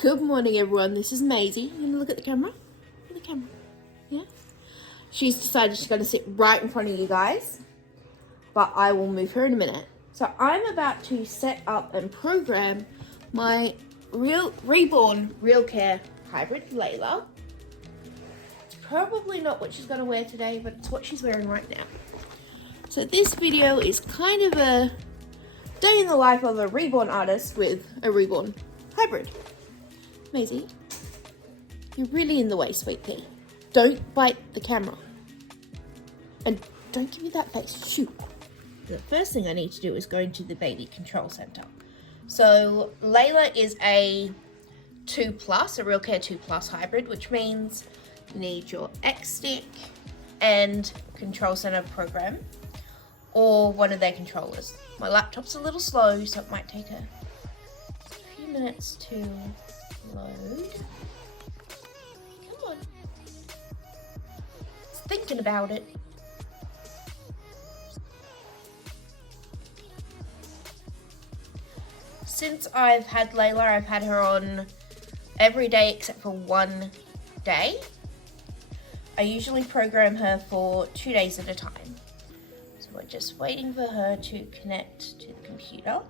Good morning, everyone. This is Maisie. You gonna look at the camera? Look at the camera. Yeah? She's decided she's gonna sit right in front of you guys, but I will move her in a minute. So I'm about to set up and program my Reborn Realcare hybrid, Layla. It's probably not what she's gonna wear today, but it's what she's wearing right now. So this video is kind of a day in the life of a Reborn artist with a Reborn hybrid. Maisie, you're really in the way, sweet pea. Don't bite the camera. And don't give me that face. Shoot. The first thing I need to do is go into the baby control center. So Layla is a 2+, a Realcare 2+ hybrid, which means you need your X stick and control center program, or one of their controllers. My laptop's a little slow, so it might take a few minutes to load. Come on. It's thinking about it. Since I've had Layla, I've had her on every day except for one day. I usually program her for 2 days at a time. So we're just waiting for her to connect to the computer.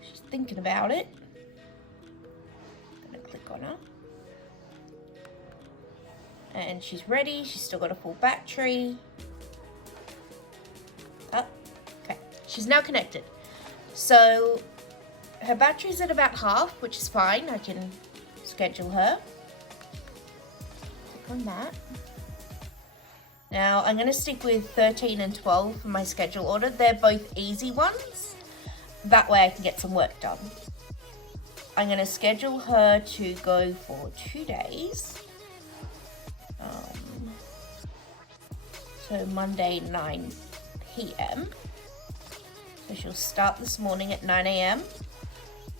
She's thinking about it. Click on her, and she's ready. She's still got a full battery. Okay, she's now connected. So her battery's at about half, which is fine. I can schedule her. Click on that. Now I'm going to stick with 13 and 12 for my schedule order. They're both easy ones. That way I can get some work done. I'm going to schedule her to go for 2 days. So Monday 9 p.m. So she'll start this morning at 9 a.m.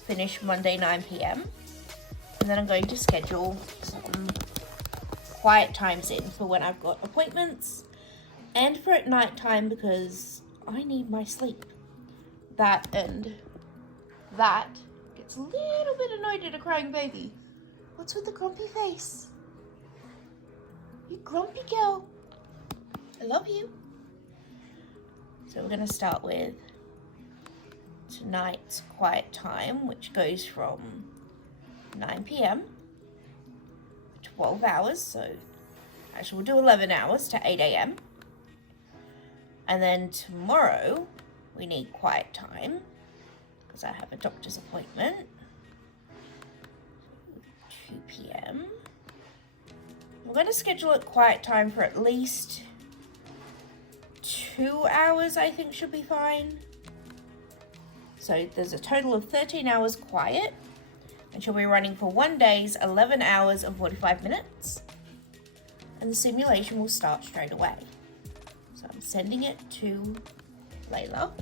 finish Monday 9 p.m. And then I'm going to schedule some quiet times in for when I've got appointments and for at night time because I need my sleep. That and that. It's a little bit annoyed at a crying baby. What's with the grumpy face? You grumpy girl. I love you. So we're going to start with tonight's quiet time, which goes from 9 p.m. 12 hours. So actually we'll do 11 hours to 8 a.m. And then tomorrow we need quiet time, because I have a doctor's appointment, 2 p.m. We're going to schedule it quiet time for at least 2 hours, I think should be fine. So there's a total of 13 hours quiet, and she'll be running for 1 day's 11 hours and 45 minutes. And the simulation will start straight away. So I'm sending it to Layla.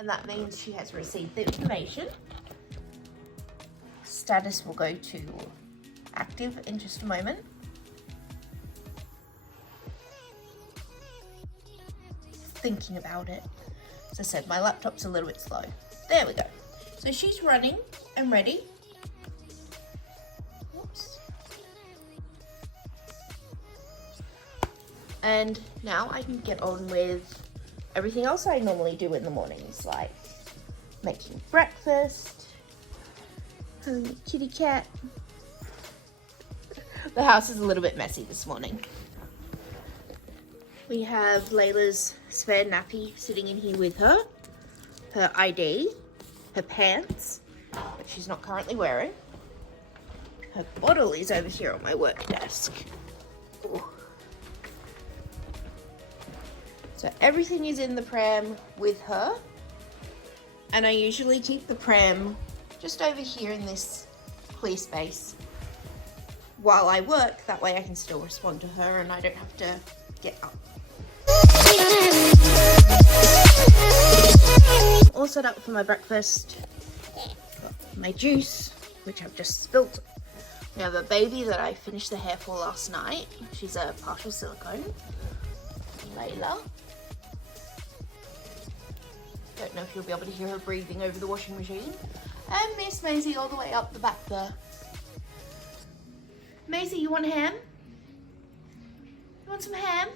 And that means she has received the information. Status will go to active in just a moment. Thinking about it. As I said, my laptop's a little bit slow. There we go. So she's running and ready. Whoops. And now I can get on with everything else I normally do in the mornings, like making breakfast, kitty cat. The house is a little bit messy this morning. We have Layla's spare nappy sitting in here with her, her ID, her pants, which she's not currently wearing. Her bottle is over here on my work desk. Ooh. So everything is in the pram with her, and I usually keep the pram just over here in this clear space while I work. That way I can still respond to her and I don't have to get up. All set up for my breakfast. Got my juice, which I've just spilt We have a baby that I finished the hair for last night. She's a partial silicone. Layla. Don't know if you'll be able to hear her breathing over the washing machine. And Miss Maisie all the way up the back there. Maisie, you want ham? You want some ham?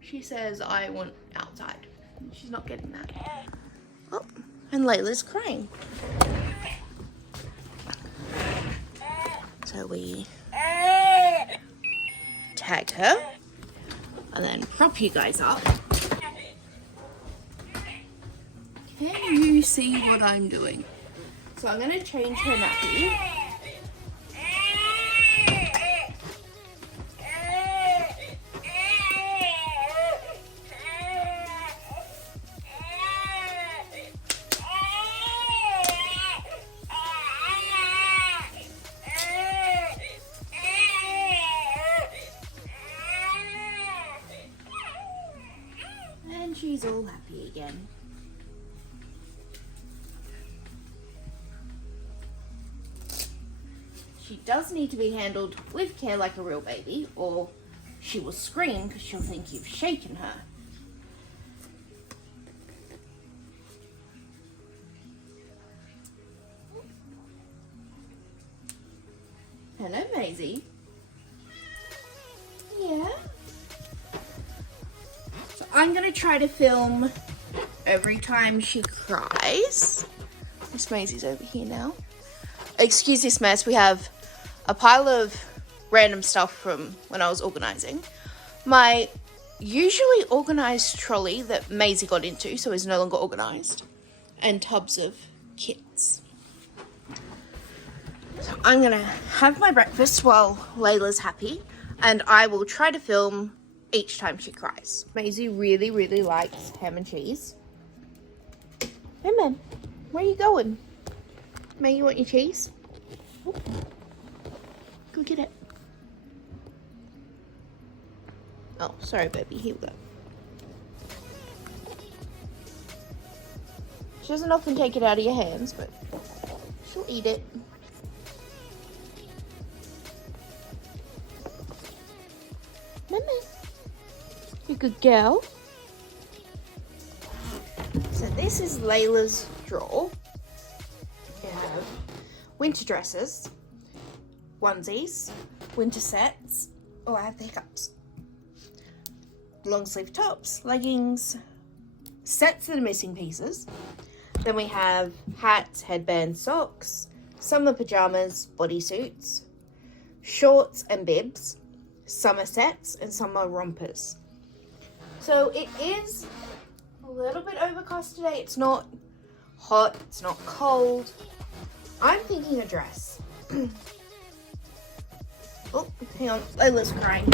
She says, I want outside. She's not getting that. Oh, and Layla's crying. So we tag her and then prop you guys up. Can you see what I'm doing? So I'm going to change her nappy. And she's all happy again. She does need to be handled with care like a real baby, or she will scream because she'll think you've shaken her. Hello, Maisie. Yeah? So I'm going to try to film every time she cries. Miss Maisie's over here now. Excuse this mess, we have a pile of random stuff from when I was organising. My usually organised trolley that Maisie got into, so is no longer organised, and tubs of kits. So I'm gonna have my breakfast while Layla's happy, and I will try to film each time she cries. Maisie really, really likes ham and cheese. Hey man, where are you going? May, you want your cheese? Oh. Go get it. Oh, sorry, baby. Here we go. She doesn't often take it out of your hands, but she'll eat it. Mama, you good girl. So this is Layla's drawer. We have winter dresses, onesies, winter sets. Oh, I have the hiccups. Long sleeve tops, leggings, sets that are missing pieces. Then we have hats, headbands, socks, summer pajamas, bodysuits, shorts and bibs, summer sets, and summer rompers. So it is a little bit overcast today. It's not hot, it's not cold. I'm thinking a dress. Oh, hang on, Layla's crying.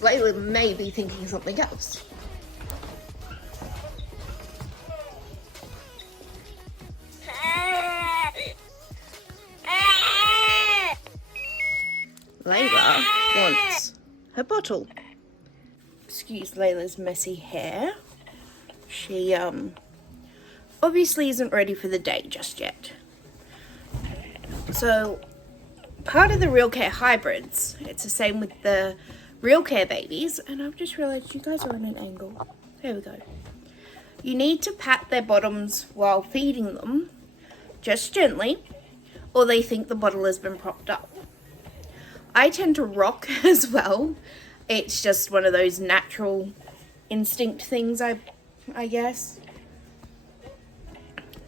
Layla may be thinking something else. Layla wants her bottle. Excuse Layla's messy hair. She obviously isn't ready for the day just yet. So part of the Realcare hybrids, it's the same with the Realcare babies, and I've just realized you guys are on an angle. There we go. You need to pat their bottoms while feeding them, just gently, or they think the bottle has been propped up. I tend to rock as well. It's just one of those natural instinct things, I guess.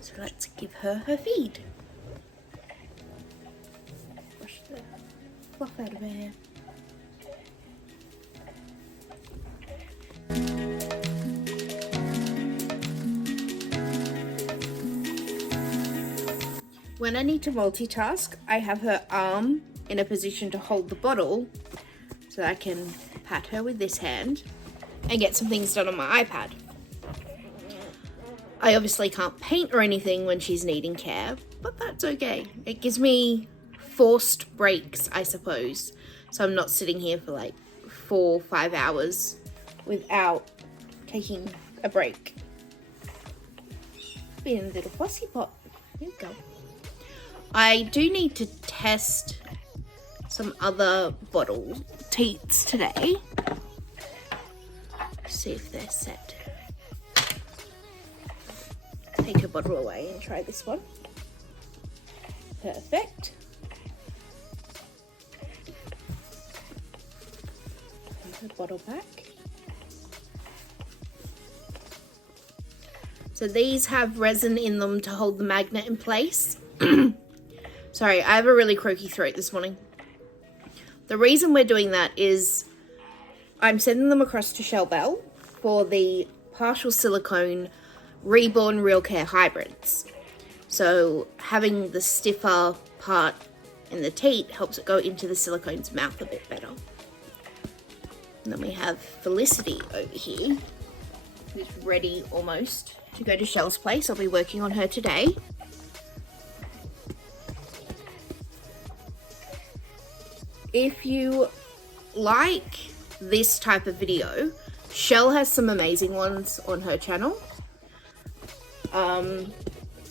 So let's give her her feed. Brush the fluff out of her hair. When I need to multitask, I have her arm in a position to hold the bottle so I can pat her with this hand and get some things done on my iPad. I obviously can't paint or anything when she's needing care, but that's okay. It gives me forced breaks, I suppose, so I'm not sitting here for like 4 or 5 hours without taking a break. Being a little fussy pot. Here we go. I do need to test some other bottle teats today. See if they're set. Take a bottle away and try this one. Perfect. Put the bottle back. So these have resin in them to hold the magnet in place. Sorry, I have a really croaky throat this morning. The reason we're doing that is I'm sending them across to Shell Bell for the partial silicone Reborn Realcare hybrids. So having the stiffer part in the teat helps it go into the silicone's mouth a bit better. And then we have Felicity over here, who's ready almost to go to Shell's place. I'll be working on her today. If you like this type of video, Shell has some amazing ones on her channel.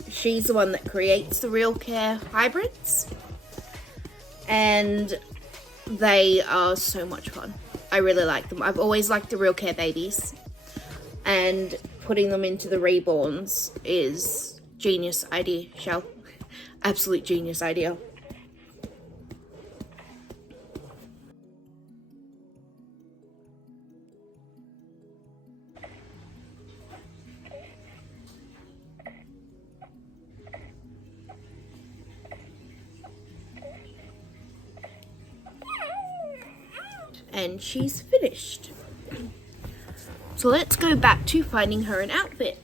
She's the one that creates the Realcare hybrids, and they are so much fun. I really like them. I've always liked the Realcare babies, and putting them into the Reborns is genius idea, Shell. Absolute genius idea. And she's finished. So let's go back to finding her an outfit.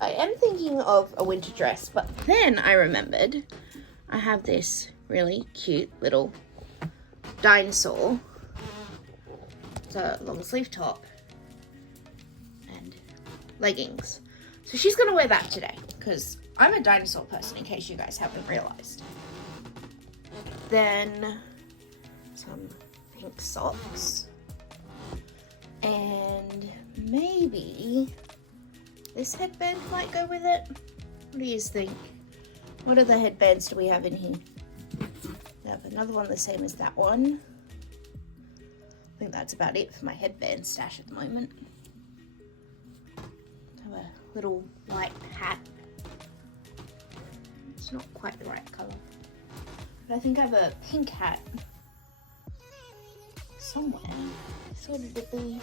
I am thinking of a winter dress, but then I remembered I have this really cute little dinosaur. It's a long sleeve top and leggings. So she's gonna wear that today because I'm a dinosaur person, in case you guys haven't realized. Then some pink socks, and maybe this headband might go with it. What do you think? What other headbands do we have in here? We have another one the same as that one. I think that's about it for my headband stash at the moment. Have a little white hat. It's not quite the right colour, but I think I have a pink hat somewhere. Sort of to be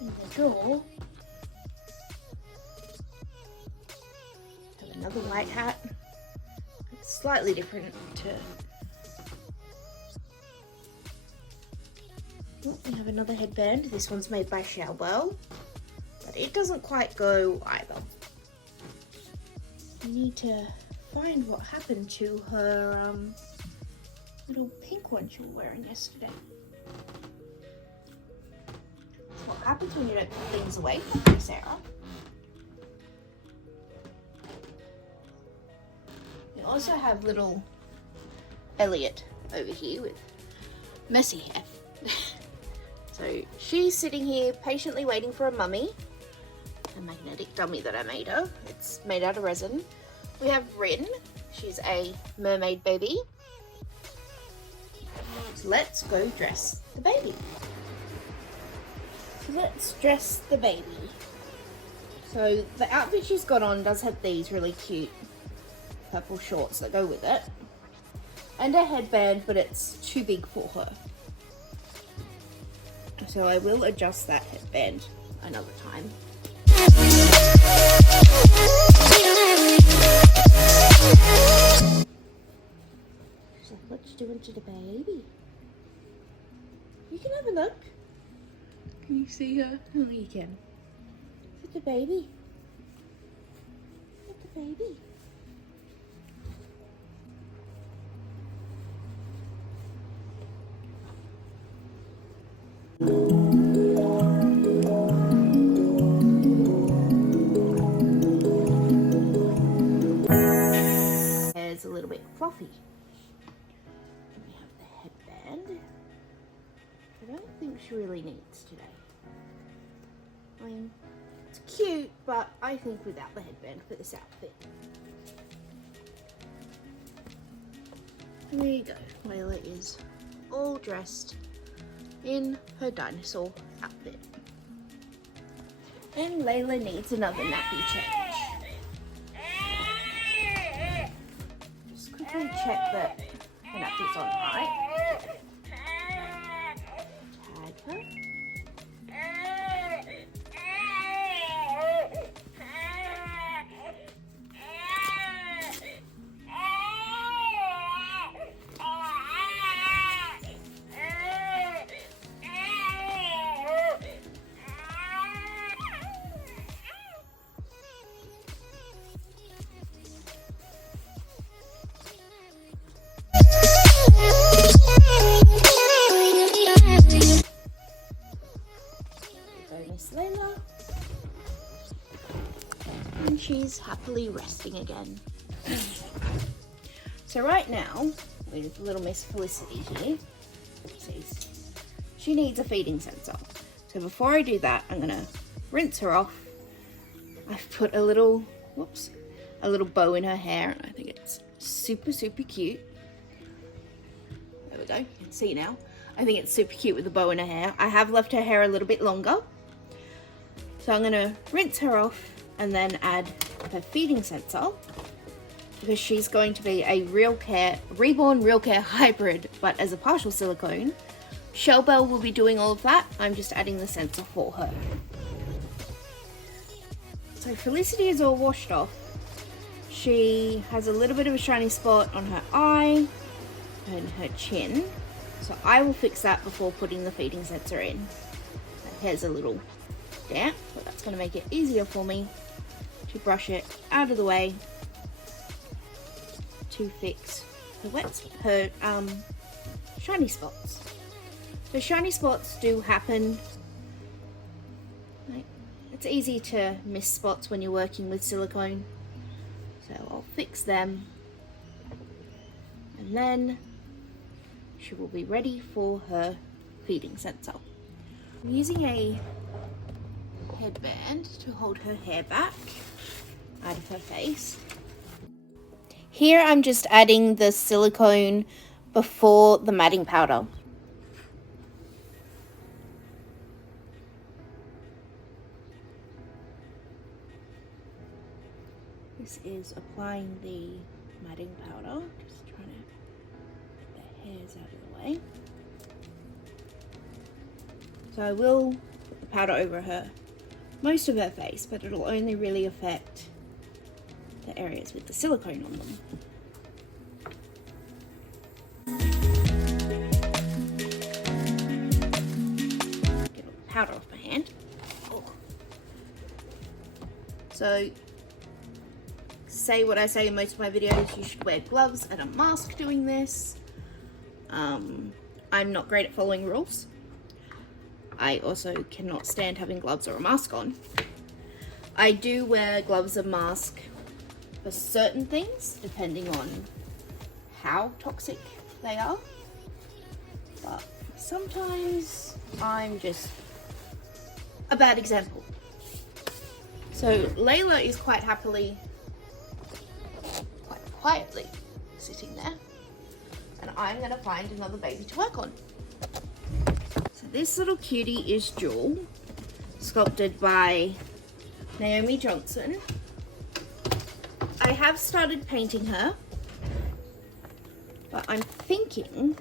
in the drawer. Have another white hat. It's slightly different to... Oh, we have another headband. This one's made by Shell Bell, but it doesn't quite go either. We need to find what happened to her little pink one she was wearing yesterday. What happens when you don't put things away properly, Sarah? We also have little Elliot over here with messy hair. So she's sitting here patiently waiting for a mummy, a magnetic dummy that I made her. It's made out of resin. We have Rin. She's a mermaid baby. So let's go dress the baby. Let's dress the baby. So the outfit she's got on does have these really cute purple shorts that go with it, and a headband, but it's too big for her. So I will adjust that headband another time. So what you doing to the baby? You can have a look. Can you see her? Oh, you can. Look at the baby. Look at the baby. Hair's a little bit fluffy. We have the headband. I don't think she really needs today. I mean, it's cute, but I think without the headband for this outfit. And there you go. Layla is all dressed in her dinosaur outfit. And Layla needs another nappy change. Just quickly check that her nappy's on right. Tag her. Miss Layla, and she's happily resting again. So right now, with little Miss Felicity here, she needs a feeding sensor. So before I do that, I'm gonna rinse her off. I've put a little bow in her hair, and I think it's super cute. There we go, you can see now. I think it's super cute with the bow in her hair. I have left her hair a little bit longer. So I'm gonna rinse her off and then add her feeding sensor, because she's going to be a Reborn Realcare hybrid, but as a partial silicone. Shellbell will be doing all of that. I'm just adding the sensor for her. So Felicity is all washed off. She has a little bit of a shiny spot on her eye and her chin. So I will fix that before putting the feeding sensor in. Her hair's a little damp, but that's going to make it easier for me to brush it out of the way to fix her shiny spots. So shiny spots do happen. It's easy to miss spots when you're working with silicone, so I'll fix them, and then she will be ready for her feeding sensor. I'm using a headband to hold her hair back out of her face. Here I'm just adding the silicone before the matting powder. This is applying the matting powder, just trying to get the hairs out of the way. So I will put the powder over most of her face, but it'll only really affect the areas with the silicone on them. Get all the powder off my hand. Oh. So, say what I say in most of my videos, you should wear gloves and a mask doing this. I'm not great at following rules. I also cannot stand having gloves or a mask on. I do wear gloves and mask for certain things, depending on how toxic they are. But sometimes I'm just a bad example. So Layla is quite quietly sitting there, and I'm gonna find another baby to work on. So this little cutie is Jewel, sculpted by Naomi Johnson. I have started painting her, but I'm thinking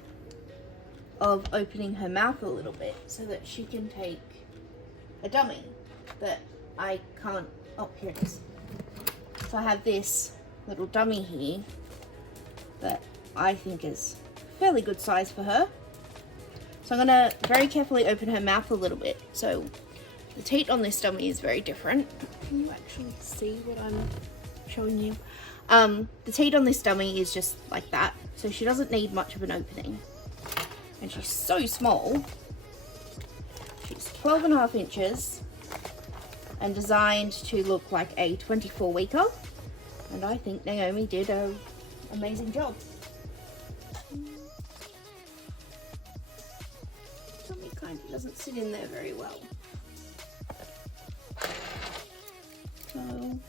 of opening her mouth a little bit so that she can take a dummy that I can't, oh here it is. So I have this little dummy here that I think is fairly good size for her. So I'm gonna very carefully open her mouth a little bit. So the teat on this dummy is very different. Can you actually see what I'm showing you? The teat on this dummy is just like that, so she doesn't need much of an opening. And she's so small. She's 12.5 inches and designed to look like a 24-weeker. And I think Naomi did an amazing job. Tummy kind of doesn't sit in there very well. So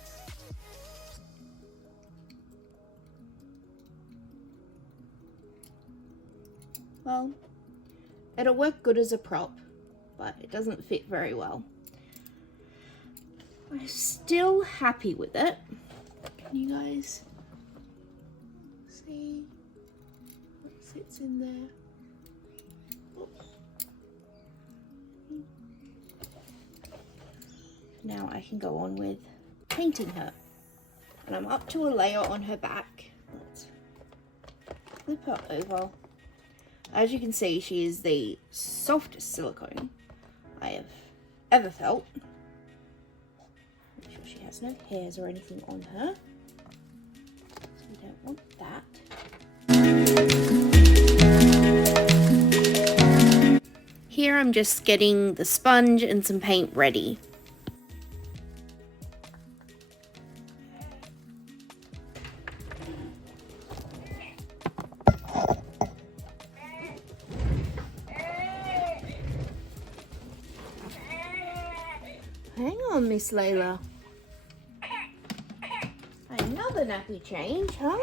well, it'll work good as a prop, but it doesn't fit very well. I'm still happy with it. Can you guys see what fits in there? Now I can go on with painting her. And I'm up to a layer on her back. Let's flip her over. As you can see, she is the softest silicone I have ever felt. Make sure she has no hairs or anything on her. So we don't want that. Here I'm just getting the sponge and some paint ready. Hang on, Miss Layla. Another nappy change, huh?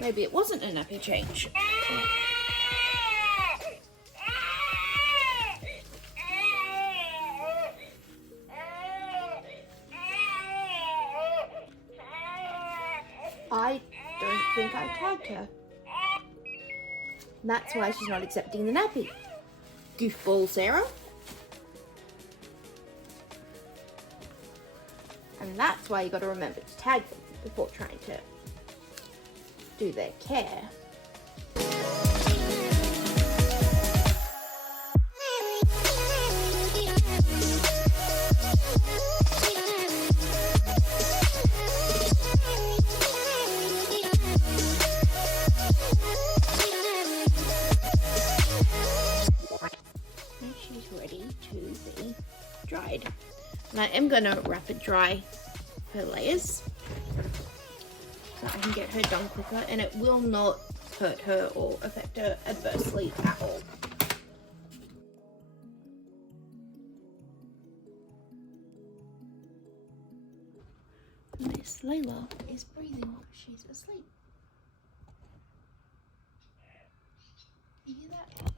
Maybe it wasn't a nappy change. I don't think I tagged her. And that's why she's not accepting the nappy. Goofball, Sarah. And that's why you got to remember to tag them before trying to do their care. And she's ready to be dried. And I am going to rapid dry her layers, so I can get her done quicker and it will not hurt her or affect her adversely at all. Miss Layla is breathing because she's asleep. You hear that?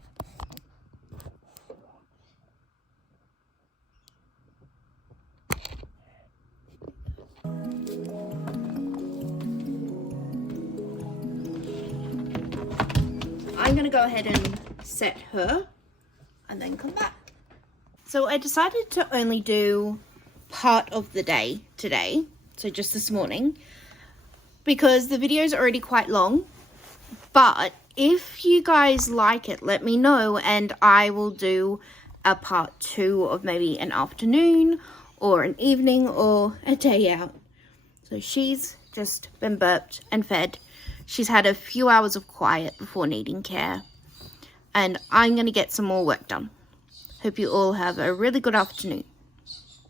I'm going to go ahead and set her and then come back. So I decided to only do part of the day today, so just this morning, because the video is already quite long. But if you guys like it, let me know and I will do a part 2 of maybe an afternoon or an evening or a day out. So she's just been burped and fed. She's had a few hours of quiet before needing care. And I'm going to get some more work done. Hope you all have a really good afternoon.